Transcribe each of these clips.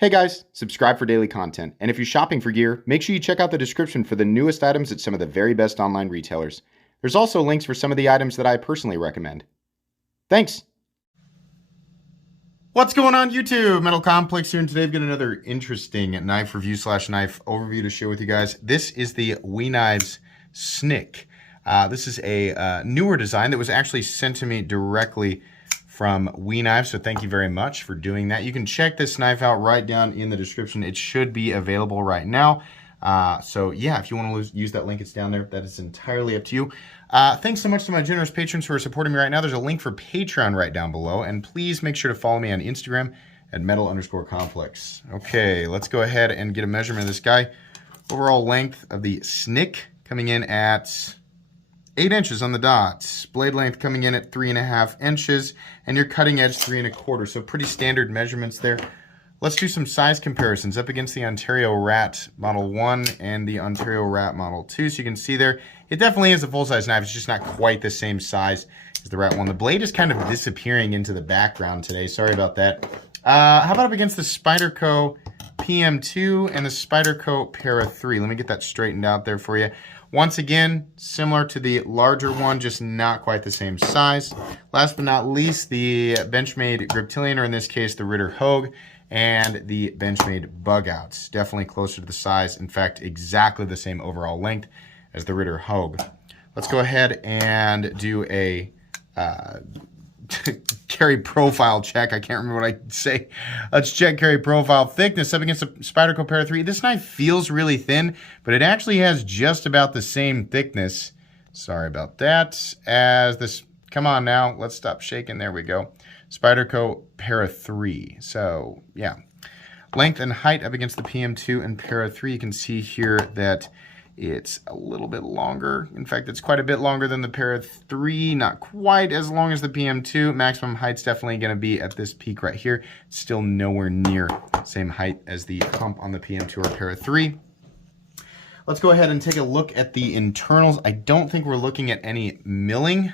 Hey guys, subscribe for daily content, and if you're shopping for gear, make sure you check out the description for the newest items at some of the very best online retailers. There's also links for some of the items that I personally recommend. Thanks! What's going on YouTube? Metal Complex here, and today I've got another interesting knife review / knife overview to share with you guys. This is the WE Snick. This is a newer design that was actually sent to me directly from WE Knives, so thank you very much for doing that. You can check this knife out right down in the description. It should be available right now. So yeah, if you want to use that link, it's down there. That is entirely up to you. Thanks so much to my generous patrons who are supporting me right now. There's a link for Patreon right down below, and please make sure to follow me on Instagram at metal_complex. Okay, let's go ahead and get a measurement of this guy. Overall length of the Snick coming in at 8 inches on the dot. Blade length coming in at 3.5 inches, and your cutting edge 3 1/4. So pretty standard measurements there. Let's do some size comparisons up against the Ontario Rat Model 1 and the Ontario Rat Model 2. So you can see there, it definitely is a full-size knife. It's just not quite the same size as the Rat 1. The blade is kind of disappearing into the background today. Sorry about that. How about up against the Spyderco PM2 and the Spyderco Para 3? Let me get that straightened out there for you. Once again, similar to the larger one, just not quite the same size. Last but not least, the Benchmade Griptilian, or in this case, the Ritter Hogue, and the Benchmade Bug Outs. Definitely closer to the size. In fact, exactly the same overall length as the Ritter Hogue. Let's go ahead and do a carry profile check. I can't remember what I say. Let's check carry profile thickness up against the Spyderco Para 3. This knife feels really thin, but it actually has just about the same thickness. Sorry about that. As this, come on now, let's stop shaking. There we go. Spyderco Para 3. So yeah, length and height up against the PM2 and Para 3. You can see here that it's a little bit longer. In fact, it's quite a bit longer than the Para 3, not quite as long as the PM2. Maximum height's definitely going to be at this peak right here. Still nowhere near same height as the hump on the PM2 or Para 3. Let's go ahead and take a look at the internals. I don't think we're looking at any milling.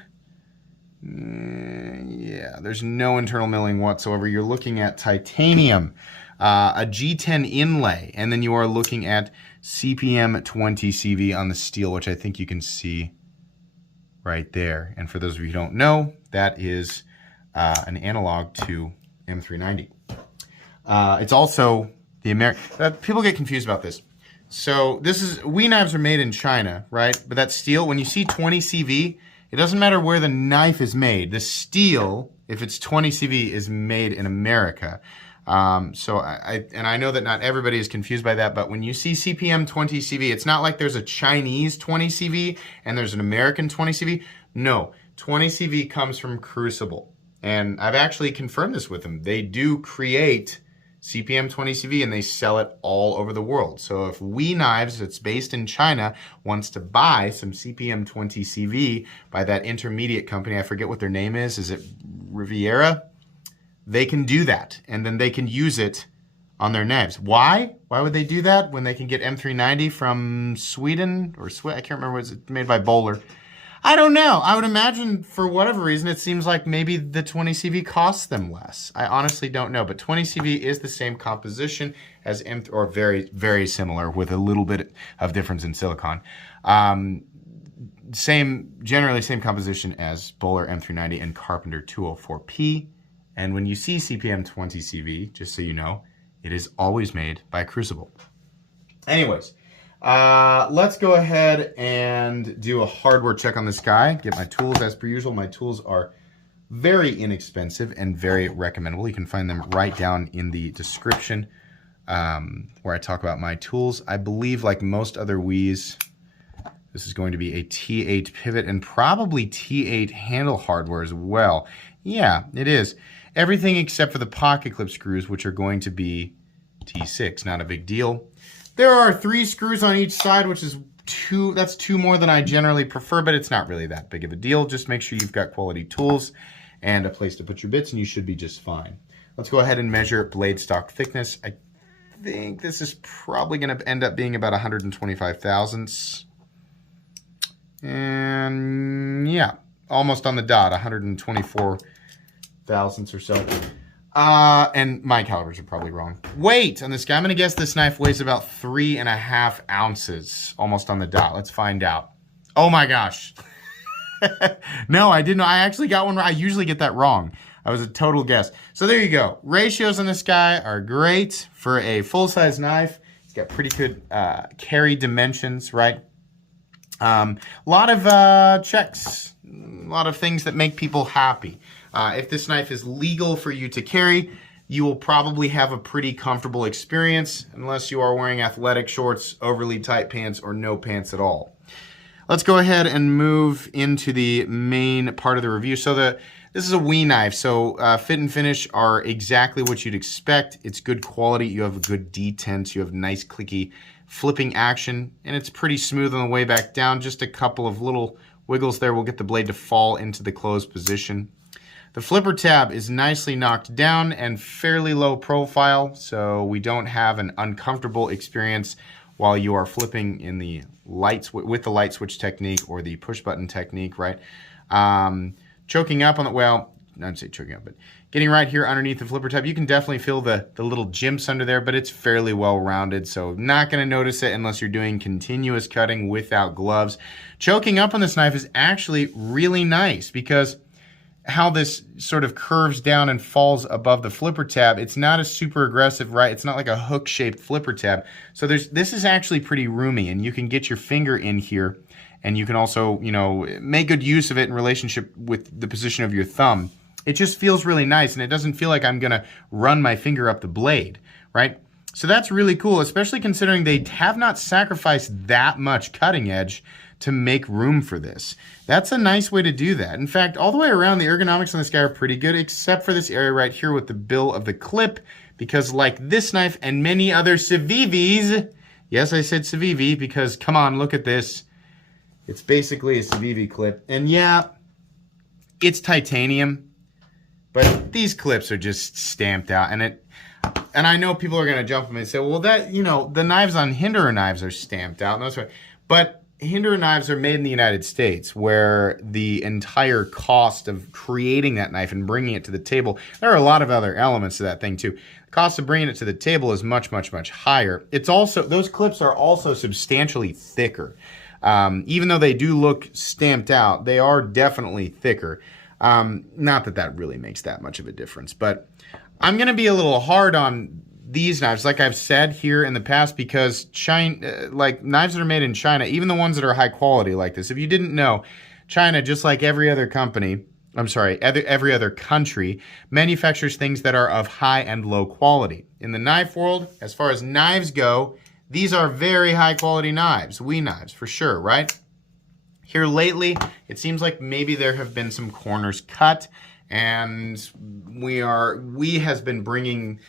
Yeah, there's no internal milling whatsoever. You're looking at titanium, a G10 inlay, and then you are looking at CPM 20 CV on the steel, which I think you can see right there. And for those of you who don't know, that is an analog to M390. It's also the American. People get confused about this. So this is, WE knives are made in China, right? But that steel, when you see 20 CV, it doesn't matter where the knife is made. The steel, if it's 20 CV, is made in America. So I know that not everybody is confused by that, but when you see CPM 20 CV, it's not like there's a Chinese 20 CV and there's an American 20 CV. No, 20 CV comes from Crucible. And I've actually confirmed this with them. They do create CPM 20 CV and they sell it all over the world. So if WE Knives, that's based in China, wants to buy some CPM 20 CV by that intermediate company, I forget what their name is it Riviera? They can do that, and then they can use it on their knives. Why? Why would they do that when they can get M390 from Sweden or I can't remember, was it made by Bowler? I don't know. I would imagine for whatever reason, it seems like maybe the 20 CV costs them less. I honestly don't know, but 20 CV is the same composition as or very, very similar with a little bit of difference in silicon. Generally same composition as Bowler M390 and Carpenter 204P. And when you see CPM 20 CV, just so you know, it is always made by Crucible. Anyways, let's go ahead and do a hardware check on this guy. Get my tools as per usual. My tools are very inexpensive and very recommendable. You can find them right down in the description where I talk about my tools. I believe, like most other WEs, this is going to be a T8 pivot and probably T8 handle hardware as well. Yeah, it is. Everything except for the pocket clip screws, which are going to be T6. Not a big deal. There are 3 screws on each side, which is 2. That's 2 more than I generally prefer, but it's not really that big of a deal. Just make sure you've got quality tools and a place to put your bits, and you should be just fine. Let's go ahead and measure blade stock thickness. I think this is probably going to end up being about 125 thousandths. And yeah, almost on the dot, 124 thousandths or so. And my calibers are probably wrong. Weight on this guy, I'm gonna guess this knife weighs about 3.5 ounces, almost on the dot. Let's find out. Oh my gosh. No, I didn't know. I actually got one. I usually get that wrong. I was a total guess. So there you go. Ratios on this guy are great for a full-size knife. It's got pretty good carry dimensions, right? A lot of checks, a lot of things that make people happy. If this knife is legal for you to carry, you will probably have a pretty comfortable experience unless you are wearing athletic shorts, overly tight pants, or no pants at all. Let's go ahead and move into the main part of the review. So this is a WE knife, so fit and finish are exactly what you'd expect. It's good quality, you have a good detent, you have nice clicky flipping action, and it's pretty smooth on the way back down. Just a couple of little wiggles there will get the blade to fall into the closed position. The flipper tab is nicely knocked down and fairly low profile, so we don't have an uncomfortable experience while you are flipping in the lights with the light switch technique or the push button technique, right? Choking up on the, well, I'd say choking up, but getting right here underneath the flipper tab, you can definitely feel the little jimps under there, but it's fairly well rounded, so not gonna notice it unless you're doing continuous cutting without gloves. Choking up on this knife is actually really nice because how this sort of curves down and falls above the flipper tab, it's not a super aggressive, right? It's not like a hook-shaped flipper tab. So this is actually pretty roomy, and you can get your finger in here, and you can also, you know, make good use of it in relationship with the position of your thumb. It just feels really nice, and it doesn't feel like I'm gonna run my finger up the blade, right? So that's really cool, especially considering they have not sacrificed that much cutting edge to make room for this. That's a nice way to do that. In fact, all the way around, the ergonomics on this guy are pretty good, except for this area right here with the bill of the clip, because like this knife and many other Civivis, yes, I said Civivi, because come on, look at this. It's basically a Civivi clip. And yeah, it's titanium, but these clips are just stamped out. And I know people are gonna jump on me and say, well, that, you know, the knives on Hinderer knives are stamped out, and that's right. But Hinderer knives are made in the United States, where the entire cost of creating that knife and bringing it to the table, there are a lot of other elements to that thing too. The cost of bringing it to the table is much, much, much higher. It's also, those clips are also substantially thicker. Even though they do look stamped out, they are definitely thicker. Not that that really makes that much of a difference, but I'm going to be a little hard on these knives, like I've said here in the past, because China, like knives that are made in China, even the ones that are high quality like this, if you didn't know, China, just like every other company, I'm sorry, every other country, manufactures things that are of high and low quality. In the knife world, as far as knives go, these are very high quality knives, WE knives for sure, right? Here lately, it seems like maybe there have been some corners cut, and WE has been bringing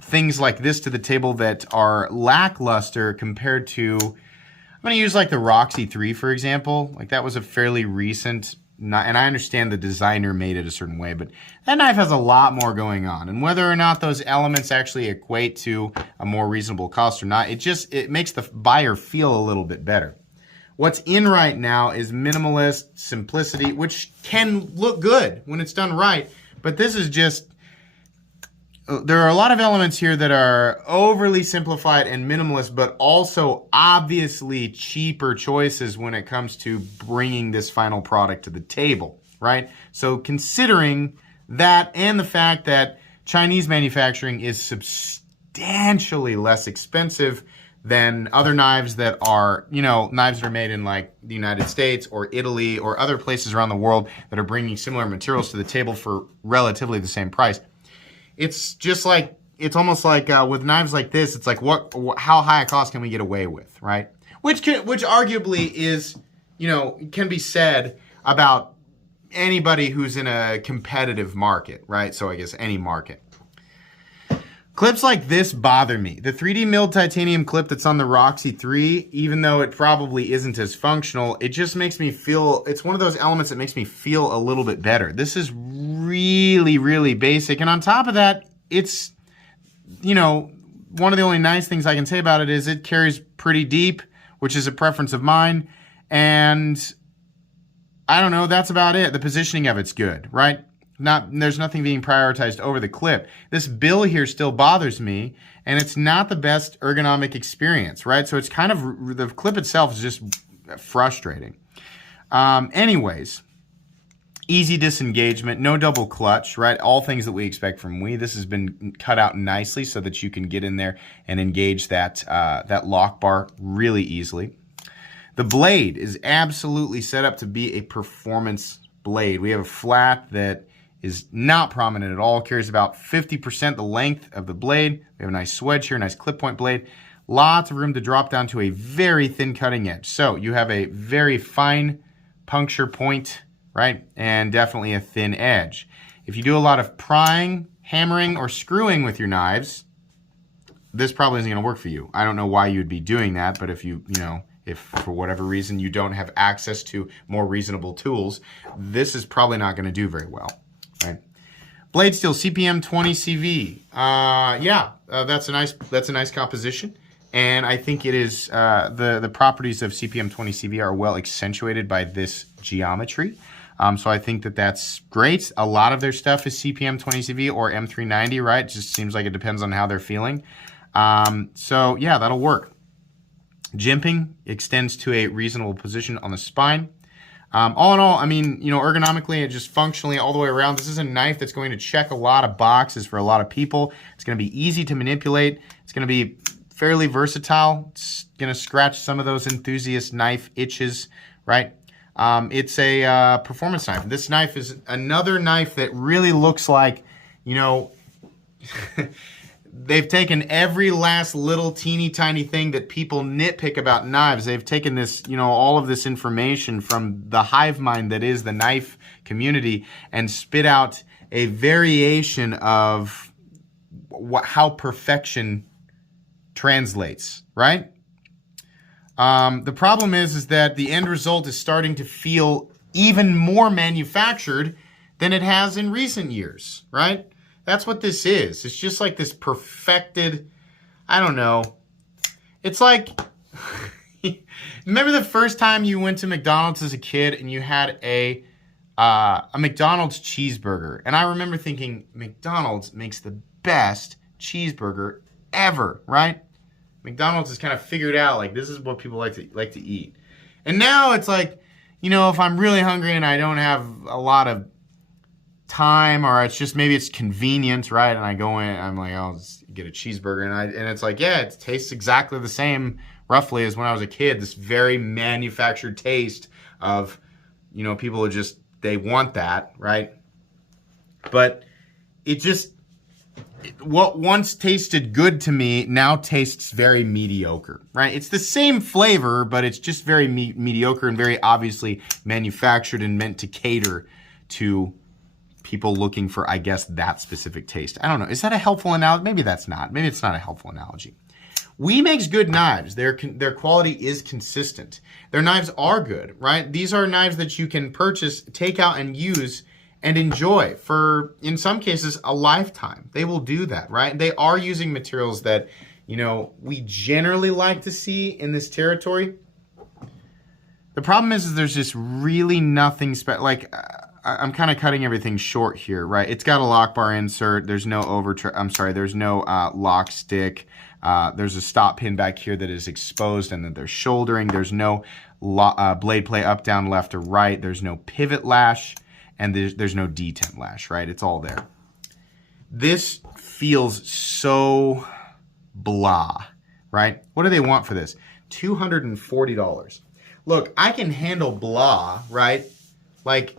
things like this to the table that are lackluster compared to, I'm going to use like the Roxy 3, for example. Like that was a fairly recent, and I understand the designer made it a certain way, but that knife has a lot more going on. And whether or not those elements actually equate to a more reasonable cost or not, it makes the buyer feel a little bit better. What's in right now is minimalist simplicity, which can look good when it's done right, but this is just, there are a lot of elements here that are overly simplified and minimalist, but also obviously cheaper choices when it comes to bringing this final product to the table, right? So considering that and the fact that Chinese manufacturing is substantially less expensive than other knives that are, you know, knives that are made in like the United States or Italy or other places around the world that are bringing similar materials to the table for relatively the same price. It's just like, it's almost like with knives like this, it's like how high a cost can we get away with, right? Which arguably is, you know, can be said about anybody who's in a competitive market, right? So I guess any market. Clips like this bother me. The 3D milled titanium clip that's on the Roxy 3, even though it probably isn't as functional, it just makes me feel, it's one of those elements that makes me feel a little bit better. This is really, really basic. And on top of that, it's, you know, one of the only nice things I can say about it is it carries pretty deep, which is a preference of mine. And I don't know, that's about it. The positioning of it's good, right? there's nothing being prioritized over the clip. This bill here still bothers me, and it's not the best ergonomic experience, right? So it's kind of, the clip itself is just frustrating. Anyways, easy disengagement, no double clutch, right? All things that we expect from WE. This has been cut out nicely so that you can get in there and engage that, that lock bar really easily. The blade is absolutely set up to be a performance blade. We have a flat that is not prominent at all, carries about 50% the length of the blade. We have a nice swedge here, nice clip point blade. Lots of room to drop down to a very thin cutting edge. So you have a very fine puncture point, right? And definitely a thin edge. If you do a lot of prying, hammering, or screwing with your knives, this probably isn't gonna work for you. I don't know why you'd be doing that, but if if for whatever reason you don't have access to more reasonable tools, this is probably not gonna do very well, right? Blade steel, CPM 20 CV. That's a nice composition. And I think it is, the properties of CPM 20 CV are well accentuated by this geometry. So I think that that's great. A lot of their stuff is CPM 20 CV or M390, right? It just seems like it depends on how they're feeling. So yeah, that'll work. Jimping extends to a reasonable position on the spine. All in all, I mean, ergonomically and just functionally all the way around, this is a knife that's going to check a lot of boxes for a lot of people. It's going to be easy to manipulate. It's going to be fairly versatile. It's going to scratch some of those enthusiast knife itches, right? It's a performance knife. This knife is another knife that really looks like, they've taken every last little teeny tiny thing that people nitpick about knives. They've taken this, all of this information from the hive mind that is the knife community and spit out a variation of how perfection translates, right? The problem is that the end result is starting to feel even more manufactured than it has in recent years, right? That's what this is. It's just like this perfected, I don't know. It's like, remember the first time you went to McDonald's as a kid and you had a McDonald's cheeseburger? And I remember thinking, McDonald's makes the best cheeseburger ever, right? McDonald's has kind of figured out, like, this is what people like to eat. And now it's like, if I'm really hungry and I don't have a lot of time, or it's just maybe it's convenient, right? And I go in, I'm like, I'll just get a cheeseburger, and it's like, yeah, it tastes exactly the same roughly as when I was a kid. This very manufactured taste of, people are just, they want that, right? But it just, what once tasted good to me now tastes very mediocre, right? It's the same flavor, but it's just very mediocre and very obviously manufactured and meant to cater to people looking for, I guess, that specific taste. I don't know. Is that a helpful analogy? Maybe that's not. Maybe it's not a helpful analogy. WE makes good knives. Their quality is consistent. Their knives are good, right? These are knives that you can purchase, take out, and use and enjoy for, in some cases, a lifetime. They will do that, right? They are using materials that, we generally like to see in this territory. The problem is there's just really nothing special. Like, I'm kind of cutting everything short here, right? It's got a lock bar insert. There's no there's no lock stick. There's a stop pin back here that is exposed and that there's shouldering. There's no blade play up, down, left, or right. There's no pivot lash, and there's no detent lash, right? It's all there. This feels so blah, right? What do they want for this? $240. Look, I can handle blah, right? Like,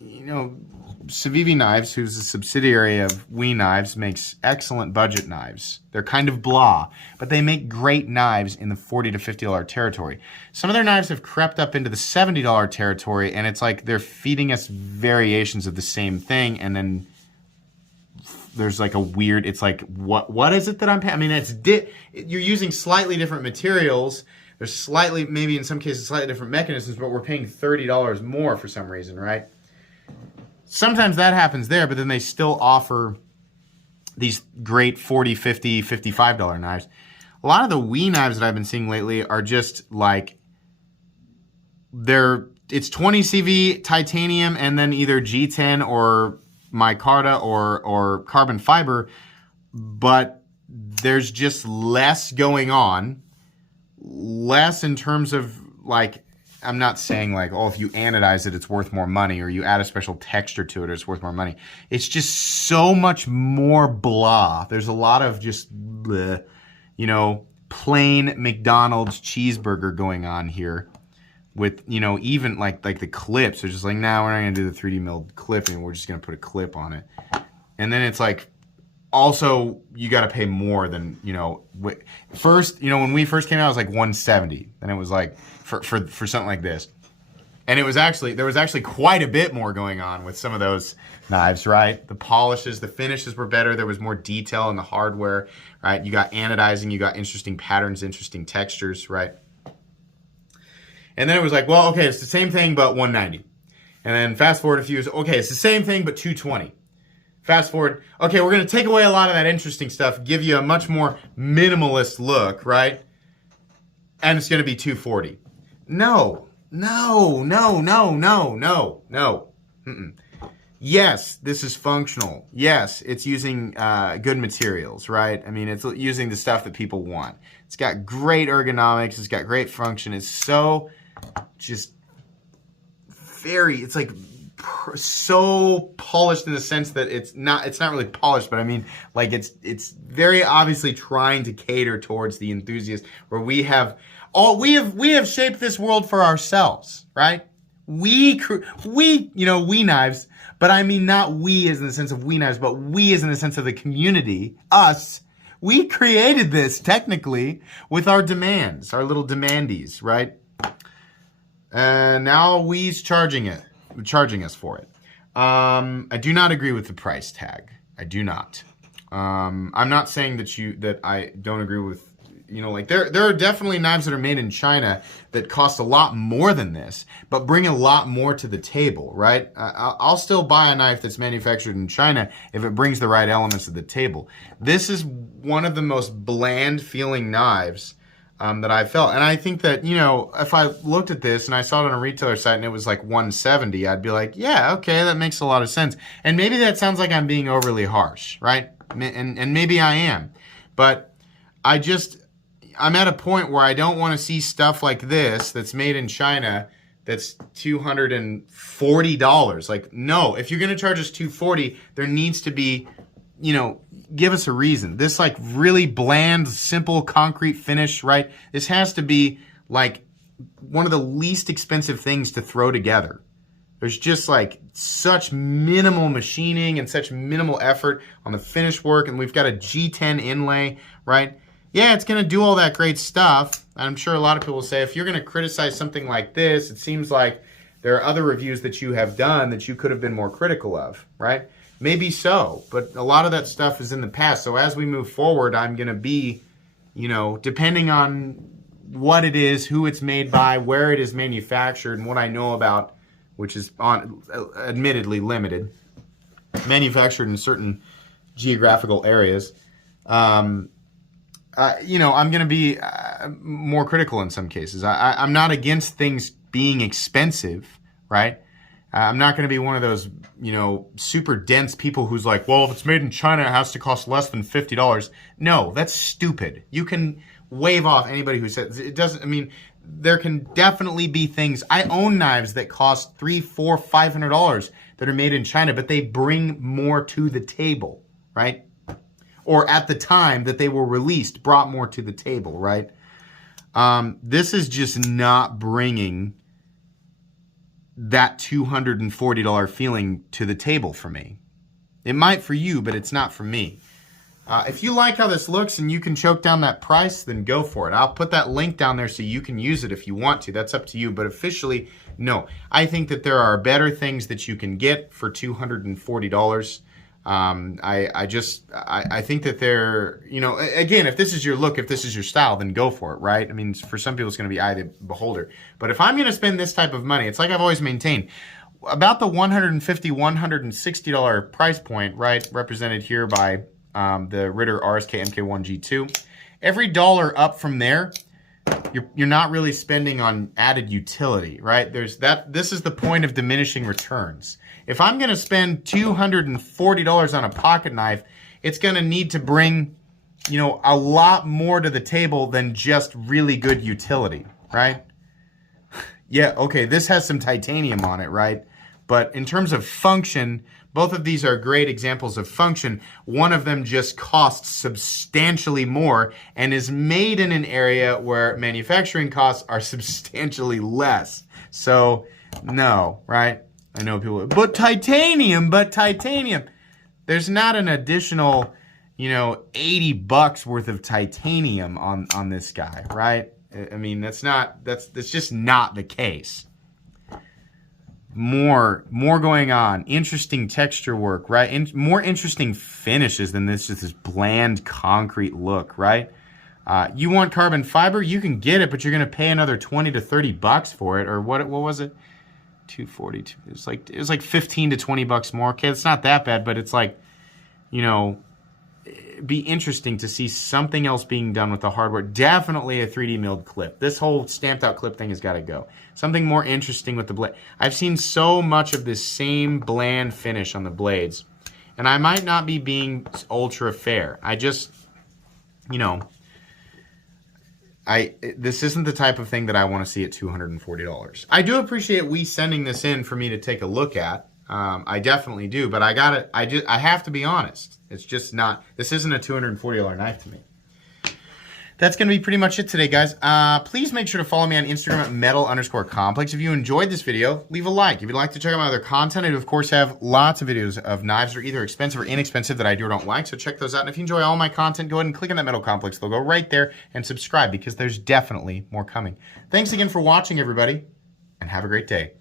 Civivi Knives, who's a subsidiary of WE Knives, makes excellent budget knives. They're kind of blah, but they make great knives in the $40 to $50 territory. Some of their knives have crept up into the $70 territory, and it's like they're feeding us variations of the same thing, and then there's like a weird, it's like, what is it that I'm paying? I mean, you're using slightly different materials. There's slightly, maybe in some cases, slightly different mechanisms, but we're paying $30 more for some reason, right? Sometimes that happens there, but then they still offer these great $40, $50, $55 knives. A lot of the WE knives that I've been seeing lately are just like, it's 20 CV titanium and then either G10 or micarta or carbon fiber, but there's just less going on. Less in terms of, like, I'm not saying like, oh, if you anodize it, it's worth more money, or you add a special texture to it, it's worth more money. It's just so much more blah. There's a lot of just, bleh, you know, plain McDonald's cheeseburger going on here with, you know, even like the clips. They're just like, nah, we're not going to do the 3D milled clip, and we're just going to put a clip on it. And then it's like, also, you got to pay more than, you know, first, you know, when we first came out, it was like 170. Then it was like, for something like this. And it was actually, there was actually quite a bit more going on with some of those knives, right? The polishes, the finishes were better. There was more detail in the hardware, right? You got anodizing, you got interesting patterns, interesting textures, right? And then it was like, well, okay, it's the same thing, but 190. And then fast forward a few years, okay, it's the same thing, but 220. Fast forward, okay, we're going to take away a lot of that interesting stuff, give you a much more minimalist look, right? And it's going to be 240. No. Yes, this is functional. Yes, it's using good materials, right? I mean, it's using the stuff that people want. It's got great ergonomics. It's got great function. It's so just very, it's like so polished in the sense that it's not really polished, but I mean, like it's very obviously trying to cater towards the enthusiast, where we have shaped this world for ourselves, right? We knives, but I mean not we as in the sense of we knives, but we as in the sense of the community, us. We created this technically with our demands, our little demandees, right? And now we's charging us for it. I do not agree with the price tag. I do not. I'm not saying that I don't agree with, you know, like there are definitely knives that are made in China that cost a lot more than this, but bring a lot more to the table, right? I'll still buy a knife that's manufactured in China if it brings the right elements to the table. This is one of the most bland feeling knives that I felt. And I think that, you know, if I looked at this and I saw it on a retailer site and it was like 170, I'd be like, yeah, okay, that makes a lot of sense. And maybe that sounds like I'm being overly harsh, right? And maybe I am. But I'm at a point where I don't want to see stuff like this that's made in China that's $240. Like, no, if you're going to charge us $240, there needs to be, you know, give us a reason. This like really bland, simple concrete finish, right? This has to be like one of the least expensive things to throw together. There's just like such minimal machining and such minimal effort on the finish work. And we've got a G10 inlay, right? Yeah, it's going to do all that great stuff. I'm sure a lot of people will say, if you're going to criticize something like this, it seems like there are other reviews that you have done that you could have been more critical of, right? Maybe so, but a lot of that stuff is in the past. So as we move forward, I'm going to be, you know, depending on what it is, who it's made by, where it is manufactured, and what I know about, which is admittedly limited, manufactured in certain geographical areas, you know, I'm going to be more critical in some cases. I'm not against things being expensive, right? I'm not going to be one of those, you know, super dense people who's like, well, if it's made in China, it has to cost less than $50. No, that's stupid. You can wave off anybody who says it doesn't. I mean, there can definitely be things. I own knives that cost $300, $400, $500 that are made in China, but they bring more to the table, right? Or at the time that they were released, brought more to the table, right? This is just not bringing that $240 feeling to the table for me. It might for you, but it's not for me. If you like how this looks and you can choke down that price, then go for it. I'll put that link down there so you can use it if you want to. That's up to you, but officially, no. I think that there are better things that you can get for $240. I think that they're, you know, again, if this is your look, if this is your style, then go for it, right? I mean, for some people, it's going to be eye of the beholder. But if I'm going to spend this type of money, it's like I've always maintained, about the $150, $160 price point, right, represented here by the Ritter RSK MK1 G2. Every dollar up from there you're not really spending on added utility, right? This is the point of diminishing returns. If I'm going to spend $240 on a pocket knife, it's going to need to bring, you know, a lot more to the table than just really good utility, right? Yeah, okay, this has some titanium on it, right? But in terms of function, both of these are great examples of function. One of them just costs substantially more and is made in an area where manufacturing costs are substantially less. So, no, right? I know people, but titanium. There's not an additional, you know, $80 worth of titanium on this guy, right? I mean, that's just not the case. More going on. Interesting texture work, right? More interesting finishes than this, just this bland concrete look, right? You want carbon fiber, you can get it, but you're gonna pay another $20 to $30 for it, or what was it? 242. It was like 15 to 20 bucks more. Okay, it's not that bad, but it's like, you know, it'd be interesting to see something else being done with the hardware. Definitely a 3D milled clip. This whole stamped out clip thing has got to go. Something more interesting with the blade. I've seen so much of this same bland finish on the blades, and I might not be being ultra fair. I just, you know, this isn't the type of thing that I want to see at $240. I do appreciate WE sending this in for me to take a look at. I definitely do, but I have to be honest. It's just not, this isn't a $240 knife to me. That's going to be pretty much it today, guys. Please make sure to follow me on Instagram at metal_complex. If you enjoyed this video, leave a like. If you'd like to check out my other content, I do, of course, have lots of videos of knives that are either expensive or inexpensive that I do or don't like, so check those out. And if you enjoy all my content, go ahead and click on that Metal Complex logo right there and subscribe, because there's definitely more coming. Thanks again for watching, everybody, and have a great day.